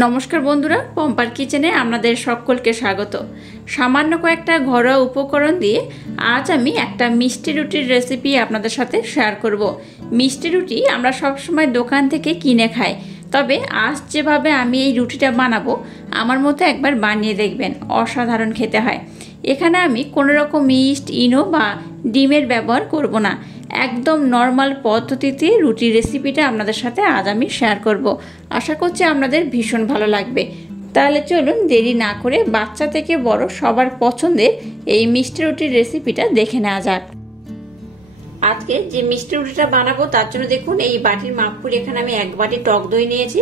নমস্কার বন্ধুরা, পম্পার কিচেনে আপনাদের সকলকে স্বাগত। সামান্য কয়েকটা ঘরোয়া উপকরণ দিয়ে আজ আমি একটা মিষ্টি রুটির রেসিপি আপনাদের সাথে শেয়ার করব। মিষ্টি রুটি আমরা সবসময় দোকান থেকে কিনে খাই, তবে আজ যেভাবে আমি এই রুটিটা বানাবো আমার মতো একবার বানিয়ে দেখবেন, অসাধারণ খেতে হয়। এখানে আমি কোনো রকম ইস্ট, ইনো বা ডিমের ব্যবহার করব না। একদম নর্মাল পদ্ধতিতে রুটির রেসিপিটা আপনাদের সাথে আজ আমি শেয়ার করব। আশা করছি আপনাদের ভীষণ ভালো লাগবে। তাহলে চলুন দেরি না করে বাচ্চা থেকে বড় সবার পছন্দের এই মিষ্টি রুটির রেসিপিটা দেখে নেওয়া যাক। আজকে যে মিষ্টি রুটিটা বানাবো তার জন্য দেখুন এই বাটির মাপ করে এখানে আমি 1 বাটি টক দই নিয়েছি।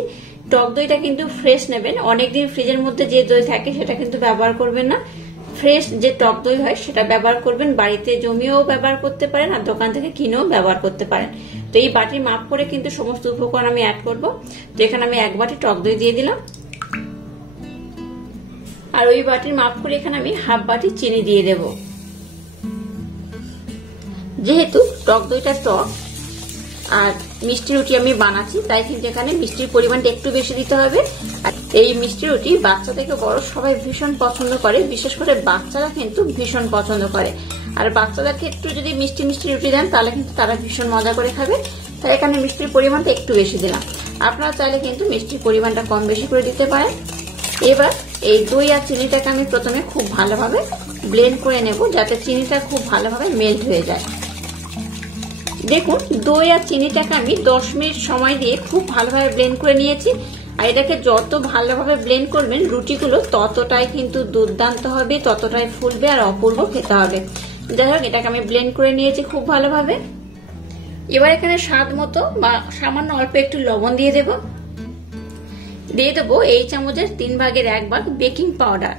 টক দইটা কিন্তু ফ্রেশ নেবেন, অনেকদিন ফ্রিজের মধ্যে যে দই থাকে সেটা কিন্তু ব্যবহার করবেন না। ফ্রেশ যে টক দই হয় সেটা ব্যবহার করবেন। বাড়িতে জমিয়েও ব্যবহার করতে পারেন আর দোকান থেকে কিনেও ব্যবহার করতে পারেন। তো এই বাটির মাপ করে কিন্তু সমস্ত উপকরণ আমি অ্যাড করব। তো এখানে আমি 1 বাটি টক দই দিয়ে দিলাম, আর ওই বাটির মাপ করে এখানে আমি হাফ বাটি চিনি দিয়ে দেব। যেহেতু টক দইটা টক আর মিষ্টি রুটি আমি বানাচ্ছি, তাই কিন্তু এখানে মিষ্টির পরিমাণটা একটু বেশি দিতে হবে। আর এই মিষ্টি রুটি বাচ্চা থেকে বড় সবাই ভীষণ পছন্দ করে, বিশেষ করে বাচ্চারা কিন্তু ভীষণ পছন্দ করে। আর বাচ্চাদেরকে একটু যদি মিষ্টি মিষ্টি রুটি দেন তাহলে কিন্তু তারা ভীষণ মজা করে খাবে। তাই এখানে মিষ্টির পরিমাণটা একটু বেশি দিলাম। আপনারা চাইলে কিন্তু মিষ্টির পরিমাণটা কম বেশি করে দিতে পারেন। এবার এই দই আর চিনিটাকে আমি প্রথমে খুব ভালোভাবে ব্লেন্ড করে নেব, যাতে চিনিটা খুব ভালোভাবে মেল্ট হয়ে যায়। দেখুন দই আর চিনিটাকে আমি 10 মিনিট সময় দিয়ে খুব ভালোভাবে ব্লেন্ড করে নিয়েছি। আর এটাকে যত ভালোভাবে ব্লেন্ড করবেন রুটিগুলো ততটাই কিন্তু দুর্দান্ত হবে, ততটাই ফুলবে আর অপূর্ব খেতে হবে। যাই হোক, এটাকে আমি ব্লেন্ড করে নিয়েছি খুব ভালোভাবে। এবার এখানে স্বাদ মতো বা সামান্য অল্প একটু লবণ দিয়ে দেবো এই চামচের 3 ভাগের 1 ভাগ বেকিং পাউডার।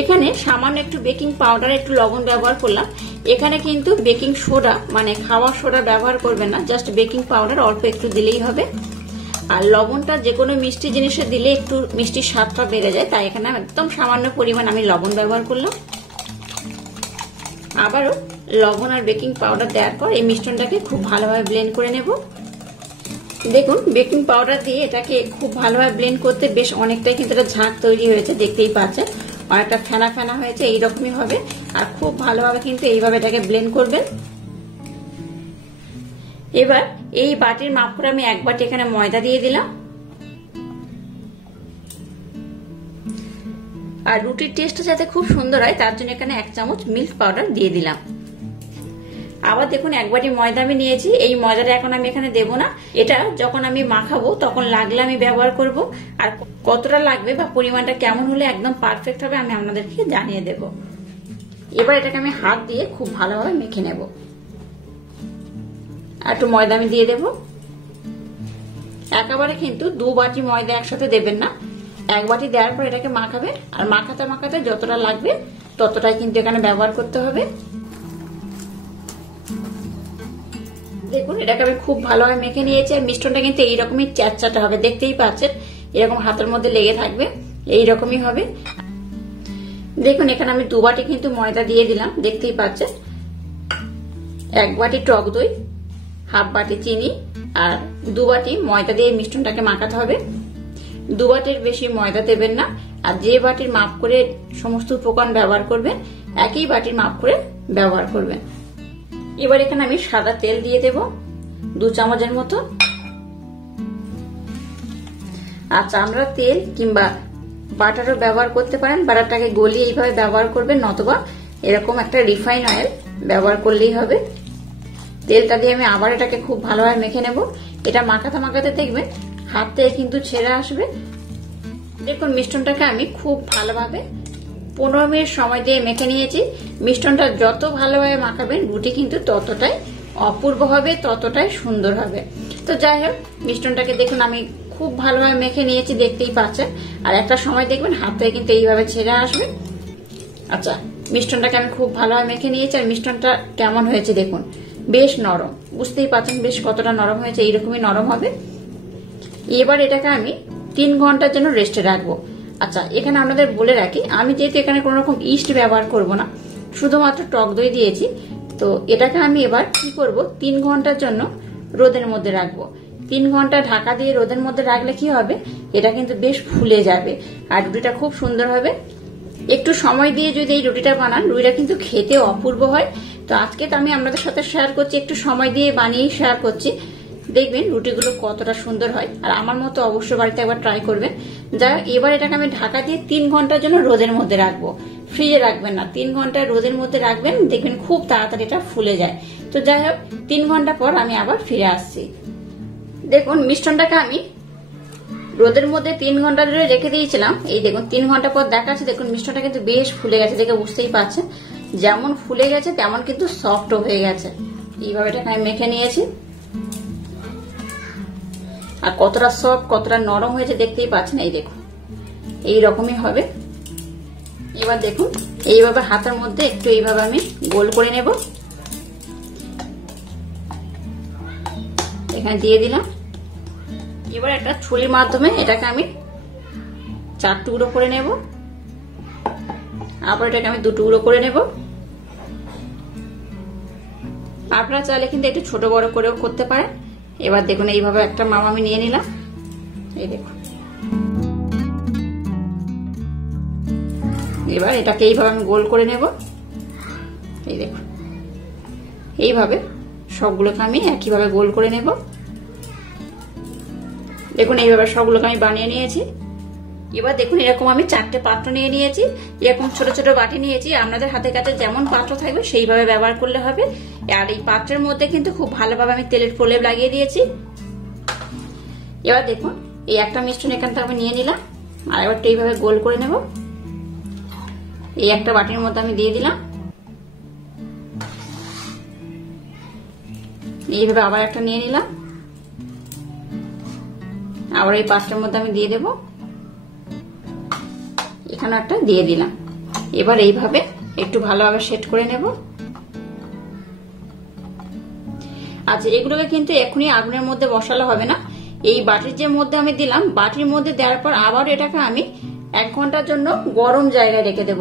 এখানে সামান্য একটু বেকিং পাউডার, একটু লবণ ব্যবহার করলাম। এখানে কিন্তু বেকিং সোডা মানে খাওয়া সোডা ব্যবহার করবেন না, জাস্ট বেকিং পাউডার অল্প একটু দিলেই হবে। আর লবণটা যে কোনো মিষ্টি জিনিসে দিলে একটু মিষ্টির স্বাদটা বেড়ে যায়, তাই এখানে একদম সামান্য পরিমাণ আমি লবণ ব্যবহার করলাম। আবারও লবণ আর বেকিং পাউডার দেওয়ার পর এই মিশ্রণটাকে খুব ভালোভাবে ব্লেন্ড করে নেব। দেখুন বেকিং পাউডার দিয়ে এটাকে খুব ভালোভাবে ব্লেন্ড করতে বেশ অনেকটাই কিন্তু এটা ঝাঁক তৈরি হয়েছে, দেখতেই পাচ্ছেন অনেকটা ফেনা ফেনা হয়েছে, এইরকমই হবে। আর খুব ভালোভাবে কিন্তু এইভাবে এটাকে ব্লেন্ড করবেন। এবার এই বাটির মাপ করে আমি 1 বাটি এখানে ময়দা দিয়ে দিলাম। আর রুটির টেস্টটা যাতে খুব সুন্দর হয় তার জন্য এখানে 1 চামচ মিল্ক পাউডার দিয়ে দিলাম। আবার দেখুন 1 বাটি ময়দা আমি নিয়েছি, এই ময়দাটা এখন আমি এখানে দেব না। এটা যখন আমি মাখাবো তখন লাগলে আমি ব্যবহার করব। আর কতটা লাগবে বা পরিমাণটা কেমন হলে একদম পারফেক্ট হবে আমি আপনাদেরকে জানিয়ে দেব। এবার এটাকে আমি হাত দিয়ে খুব ভালোভাবে মেখে নেব। আর একটু ময়দা আমি দিয়ে দেব। একেবারে কিন্তু 2 বাটি ময়দা একসাথে দেবেন না, 1 বাটি দেওয়ার পর এটাকে মাখাবেন। আর মাখাতে মাখাতে যতটা লাগবে ততটাই কিন্তু এখানে ব্যবহার করতে হবে। দেখুন এটাকে আমি খুব ভালোভাবে মেখে নিয়েছি। আর মিশ্রণটা কিন্তু এইরকমই চ্যাটচ্যাটে হবে, দেখতেই পাচ্ছেন এরকম হাতের মধ্যে লেগে থাকবে, এইরকমই হবে। দেখুন এখানে আমি 2 বাটি কিন্তু ময়দা দিয়ে দিলাম, দেখতেই পাচ্ছেন। 1 বাটি টক দই, হাফ বাটি চিনি আর 2 বাটি ময়দা দিয়ে মিশ্রণটাকে মাখাতে হবে। 2 বাটির বেশি ময়দা দেবেন না। আর যে বাটির মাপ করে সমস্ত উপকরণ ব্যবহার করবেন একই বাটির মাপ করে ব্যবহার করবেন। এবার এখানে আমি সাদা তেল দিয়ে দেব 2 চামচের মতো। আর চামড়া তেল কিংবা বাটারও ব্যবহার করতে পারেন, বাটারটাকে গলিয়ে এইভাবে ব্যবহার করবেন, নতুবা এরকম একটা রিফাইন অয়েল ব্যবহার করলেই হবে। তেলটা দিয়ে আমি আবার এটাকে খুব ভালোভাবে মেখে নেব। এটা মাখাতে মাখাতে দেখবেন হাত থেকে কিন্তু ছেড়ে আসবে। দেখুন মিশ্রণটাকে আমি খুব ভালোভাবে 15 মিনিট সময় দিয়ে মেখে নিয়েছি। মিশ্রণটা যত ভালোভাবে মাখাবেন রুটি কিন্তু ততটাই অপূর্ব হবে, ততটাই সুন্দর হবে। তো যাই হোক, মিশ্রণটাকে দেখুন আমি খুব ভালোভাবে মেখে নিয়েছি, দেখতেই পাচ্ছেন। আর একটা সময় দেখবেন হাত থেকে কিন্তু এইভাবে ছেড়ে আসবে। আচ্ছা, মিশ্রণটাকে আমি খুব ভালোভাবে মেখে নিয়েছি। আর মিশ্রণটা কেমন হয়েছে দেখুন, বেশ নরম, বুঝতেই পাচ্ছেন বেশ কতটা নরম হয়েছে, এইরকমই নরম হবে। এবার এটাকে আমি 3 ঘন্টার জন্য রেস্টে রাখবো। আচ্ছা, এখানে আপনাদের বলে রাখি আমি যেহেতু এখানে কোনো রকম ইস্ট ব্যবহার করব না, শুধুমাত্র টক দই দিয়েছি, তো এটাকে আমি এবার কি করব 3 ঘন্টার জন্য রোদের মধ্যে রাখবো। 3 ঘন্টা ঢাকা দিয়ে রোদের মধ্যে রাখলে কি হবে, এটা কিন্তু বেশ ফুলে যাবে আর রুটিটা খুব সুন্দর হবে। একটু সময় দিয়ে যদি এই রুটিটা বানান, রুটিটা কিন্তু খেতে অপূর্ব হয়। তো আজকে তো আমি আপনাদের সাথে শেয়ার করছি, একটু সময় দিয়ে বানিয়েই শেয়ার করছি। দেখবেন রুটিগুলো কতটা সুন্দর হয়, আর আমার মতো অবশ্যই বাড়িতে একবার ট্রাই করবেন। যা এবার এটাকে আমি ঢাকা দিয়ে 3 ঘন্টার জন্য রোদের মধ্যে রাখবো, ফ্রিজে রাখবেন না, 3 ঘন্টা রোদের মধ্যে রাখবেন, দেখবেন খুব তাড়াতাড়ি এটা ফুলে যায়। তো যাই হোক, 3 ঘন্টা পর আমি আবার ফিরে আসছি। দেখুন মিশ্রণটাকে আমি রোদের মধ্যে 3 ঘন্টা ধরে রেখে দিয়েছিলাম। এই দেখুন 3 ঘন্টা পর দেখাচ্ছে, দেখুন মিশ্রণটা কিন্তু বেশ ফুলে গেছে, দেখে বুঝতেই পারছেন যেমন ফুলে গেছে তেমন কিন্তু সফটও হয়ে গেছে। এইভাবে এটাকে আমি মেখে নিয়েছি, আর কতটা সফট কতটা নরম হয়েছে দেখতেই পাচ্ছেন। এই দেখুন এই রকমই হবে। এবার দেখুন এইভাবে হাতের মধ্যে একটু এইভাবে আমি গোল করে নেব, এখানে দিয়ে দিলাম। এবার একটা ছুরির মাধ্যমে এটাকে আমি 4 টুকরো করে নেব, আবার এটাকে আমি 2 টুকরো করে নেব। আপনারা চাইলে কিন্তু একটু ছোট বড় করেও করতে পারেন। এবার দেখুন এইভাবে একটা মাপ আমি নিয়ে নিলাম, এই দেখুন। এবার এটাকে এইভাবে আমি গোল করে নেব, এই দেখুন এইভাবে সবগুলোকে আমি একইভাবে গোল করে নেব। দেখুন এইভাবে সবগুলোকে আমি বানিয়ে নিয়েছি। এবার দেখুন এরকম আমি 4টে পাত্র নিয়ে নিয়েছি, এরকম ছোট ছোট বাটি নিয়েছি। আপনাদের হাতের কাছে যেমন পাত্র থাকবে সেইভাবে ব্যবহার করলে হবে। আর এই পাত্রের মধ্যে কিন্তু খুব ভালোভাবে আমি তেলের প্রলেপ লাগিয়ে দিয়েছি। এবার দেখুন এই একটা মিশ্রণ এখান থেকে আমি নিয়ে নিলাম, আর এবার এইভাবে গোল করে নেব। এই একটা বাটির মধ্যে আমি দিয়ে দিলাম, এইভাবে আবার একটা নিয়ে নিলাম, আবার এই পাত্রের মধ্যে আমি দিয়ে দেব, এখানে একটা দিয়ে দিলাম। এবার এইভাবে একটু ভালোভাবে সেট করে নেব। আচ্ছা এগুলোকে কিন্তু এখনই আগুনের মধ্যে বসালে হবে না, এই বাটির যে মধ্যে আমি দিলাম, বাটির মধ্যে দেওয়ার পর আবার এটাকে আমি 1 ঘন্টার জন্য গরম জায়গায় রেখে দেব।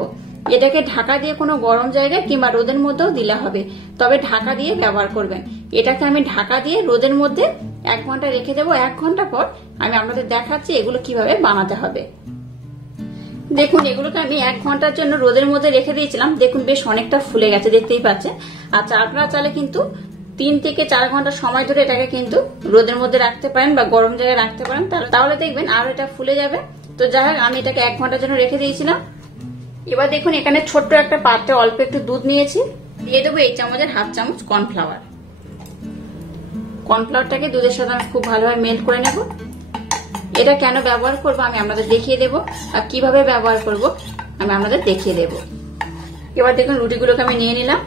এটাকে ঢাকা দিয়ে কোনো গরম জায়গায় কিংবা রোদের মধ্যেও দিলে হবে, তবে ঢাকা দিয়ে ব্যবহার করবেন। এটাকে আমি ঢাকা দিয়ে রোদের মধ্যে 1 ঘন্টা রেখে দেবো। 1 ঘন্টা পর আমি আপনাদের দেখাচ্ছি এগুলো কিভাবে বানাতে হবে। দেখুন এগুলোকে আমি 1 ঘন্টার জন্য রোদের মধ্যে রেখে দিয়েছিলাম, দেখুন বেশ অনেকটা ফুলে গেছে দেখতেই পাচ্ছেন। আচ্ছা আপনারা চাইলে কিন্তু 3 থেকে 4 ঘন্টা সময় ধরে এটাকে কিন্তু রোদের মধ্যে রাখতে পারেন বা গরম জায়গায় রাখতে পারেন, তাহলে দেখবেন আরো এটা ফুলে যাবে। তো যাই হোক আমি এটাকে 1 ঘন্টার জন্য রেখে দিয়েছিলাম। এবার দেখুন এখানে ছোট্ট একটা পাত্রে অল্প একটু দুধ নিয়েছি, দিয়ে দেবো এই চামচের 1/2 চামচ কর্নফ্লাওয়ার। কর্নফ্লাওয়ারটাকে দুধের সাথে আমি খুব ভালোভাবে মেল্ট করে নেব। এটা কেন ব্যবহার করব আমি আপনাদের দেখিয়ে দেব, আর কিভাবে ব্যবহার করব আমি আপনাদের দেখিয়ে দেব। এবার দেখুন রুটিগুলোকে আমি নিয়ে নিলাম।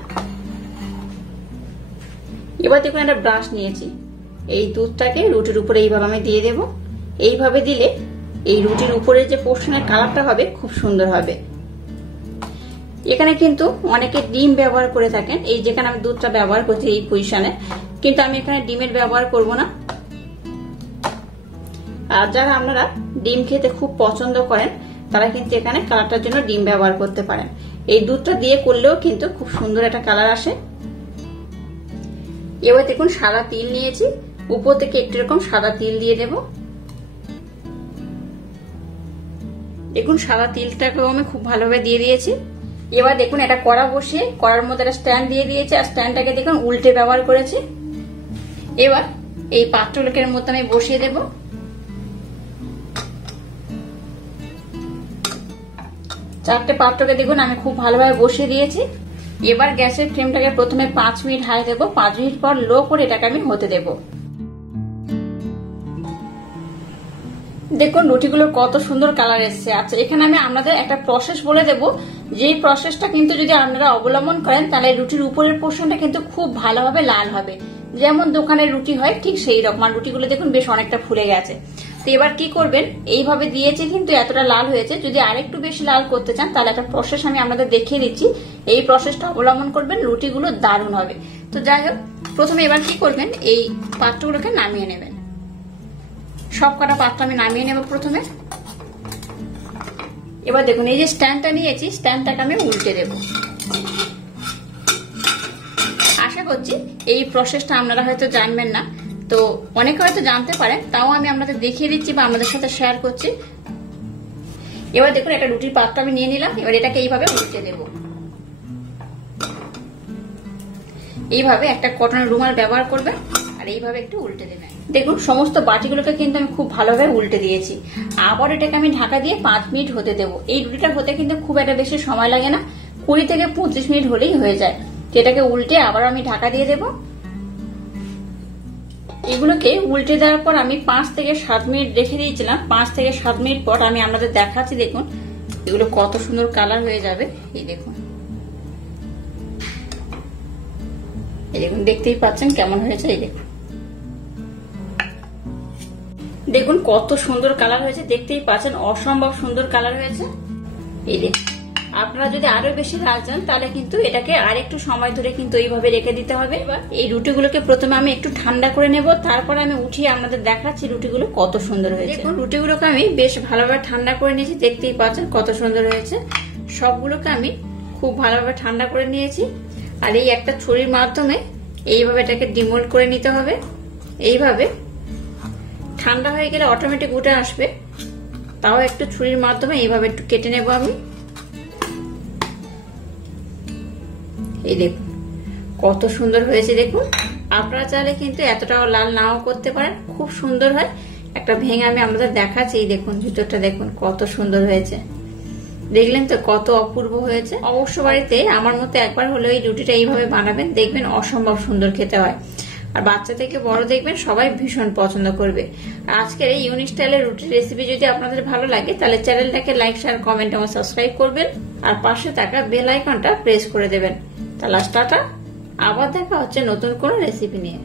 এবার দেখুন একটা ব্রাশ নিয়েছি, এই দুধটাকে রুটির উপরে এইভাবে আমি দিয়ে দেব। এইভাবে দিলে এই রুটির উপরে যে পোর্শনের কালারটা হবে খুব সুন্দর হবে। এখানে কিন্তু অনেকে ডিম ব্যবহার করে থাকেন, এই যেখানে আমি দুধটা ব্যবহার করছি এই পজিশনে, কিন্তু আমি এখানে ডিমের ব্যবহার করব না। আর যারা আপনারা ডিম খেতে খুব পছন্দ করেন তারা কিন্তু এখানে কালারটার জন্য ডিম ব্যবহার করতে পারেন। এই দুধটা দিয়ে করলেও কিন্তু খুব সুন্দর একটা কালার আসে। এবার দেখুন সাদা তিল নিয়েছি, উপর থেকে একটু এরকম সাদা তিল দিয়ে দেব। দেখুন সাদা তিলটাকেও আমি খুব ভালোভাবে দিয়ে দিয়েছি। এবার দেখুন একটা কড়া বসিয়ে কড়ার মধ্যে একটা স্ট্যান্ড দিয়ে দিয়েছি, আর স্ট্যান্ডটাকে দেখুন উল্টে ব্যবহার করেছি। এবার এই পাত্রগুলোর মধ্যে আমি বসিয়ে দেব। চারটে পাত্রকে দেখুন আমি খুব ভালোভাবে বসিয়ে দিয়েছি। এবার গ্যাসের ফ্লেমটাকে প্রথমে 5 মিনিট হাই দেবো, 5 মিনিট পর লো করে এটাকে আমি হতে দেব। দেখুন রুটিগুলোর কত সুন্দর কালার এসছে। আচ্ছা এখানে আমি আপনাদের একটা প্রসেস বলে দেব, যে প্রসেসটা কিন্তু যদি আপনারা অবলম্বন করেন তাহলে রুটির উপরের পোর্শনটা কিন্তু খুব ভালোভাবে লাল হবে, যেমন দোকানের রুটি হয় ঠিক সেই রকম। আর রুটিগুলো দেখুন বেশ অনেকটা ফুলে গেছে। তো এবার কি করবেন, এইভাবে দিয়েছি কিন্তু এতটা লাল হয়েছে, যদি আরেকটু বেশি লাল করতে চান তাহলে একটা প্রসেস আমি আপনাদের দেখিয়ে দিচ্ছি, এই প্রসেসটা অবলম্বন করবেন, রুটিগুলো দারুণ হবে। তো যাই হোক প্রথমে এবার কি করবেন, এই পাত্রগুলোকে নামিয়ে নেবেন। সব কটা পাত্র আমি নামিয়ে নেব প্রথমে। এবার দেখুন এই যে স্ট্যান্ডটা নিয়েছি, স্ট্যান্ডটাকে আমি উল্টে দেব। আশা করছি এই প্রসেসটা আপনারা হয়তো জানবেন না, তো অনেকে হয়তো জানতে পারেন, তাও আমি আপনাদের দেখিয়ে দিচ্ছি বা আপনাদের সাথে শেয়ার করছি। এবার দেখুন একটা রুটির পাত্র আমি নিয়ে নিলাম। এবার এটাকে এইভাবে উল্টে দেব। এইভাবে একটা কটনের রুমাল ব্যবহার করবেন আর এইভাবে একটু উল্টে দেবেন। দেখুন সমস্ত বাটিগুলোকে কিন্তু আমি খুব ভালোভাবে উল্টে দিয়েছি। আবার এটাকে আমি ঢাকা দিয়ে 5 মিনিট হতে দেবো। এই রুটিটা হতে কিন্তু খুব একটা বেশি সময় লাগে না, 20 থেকে 25 মিনিট হলেই হয়ে যায়। এটাকে উল্টে আবার আমি ঢাকা দিয়ে দেবো। এগুলোকে উল্টে দেওয়ার পর আমি 5 থেকে 7 মিনিট রেখে দিয়েছিলাম। 5 থেকে 7 মিনিট পর আমি আপনাদের দেখাচ্ছি। দেখুন এগুলো কত সুন্দর কালার হয়ে যাবে। এই দেখুন, এই দেখুন, দেখতেই পাচ্ছেন কেমন হয়েছে। এই দেখুন, দেখুন কত সুন্দর কালার হয়েছে, দেখতেই পাচ্ছেন অসম্ভব সুন্দর কালার হয়েছে। এই দেখুন, আপনারা যদি আরো বেশি লাল চান তাহলে কিন্তু এটাকে আর একটু সময় ধরে কিন্তু এইভাবে রেখে দিতে হবে। এবার এই রুটিগুলোকে প্রথমে আমি একটু ঠান্ডা করে নেব, তারপর আমি উঠিয়ে আপনাদের দেখাচ্ছি রুটিগুলো কত সুন্দর হয়েছে। দেখুন রুটিগুলোকে আমি বেশ ভালোভাবে ঠান্ডা করে নিয়েছি, দেখতেই পাচ্ছেন কত সুন্দর হয়েছে। সবগুলোকে আমি খুব ভালোভাবে ঠান্ডা করে নিয়েছি। আর এই একটা ছুরির মাধ্যমে এইভাবে এটাকে ডিমোল্ড করে নিতে হবে। এইভাবে ঠান্ডা হয়ে গেলে অটোমেটিক উঠে আসবে, তাও একটু ছুরির মাধ্যমে এইভাবে একটু কেটে নেব আমি। এই দেখুন কত সুন্দর হয়েছে। দেখুন আপনারা চাইলে কিন্তু এতটাও লাল নাও করতে পারেন, খুব সুন্দর হয়। একটা ভেঙে আমি আপনাদের দেখাচ্ছি। এই দেখুন ভিতরটা দেখুন কত সুন্দর হয়েছে। দেখলেন তো কত অপূর্ব হয়েছে। অবশ্য বাড়িতে আমার মতো একবার হলেও এই রুটিটা এইভাবে বানাবেন, দেখবেন অসম্ভব সুন্দর খেতে হয়। আর বাচ্চা থেকে বড় দেখবেন সবাই ভীষণ পছন্দ করবে। আজকের এই ইউনিক স্টাইলের রুটির রেসিপি যদি আপনাদের ভালো লাগে তাহলে চ্যানেলটাকে লাইক, শেয়ার, কমেন্ট এবং সাবস্ক্রাইব করবেন আর পাশে থাকা বেল আইকনটা প্রেস করে দেবেন। তাহলে টাটা, আবার দেখা হচ্ছে নতুন কোনো রেসিপি নিয়ে।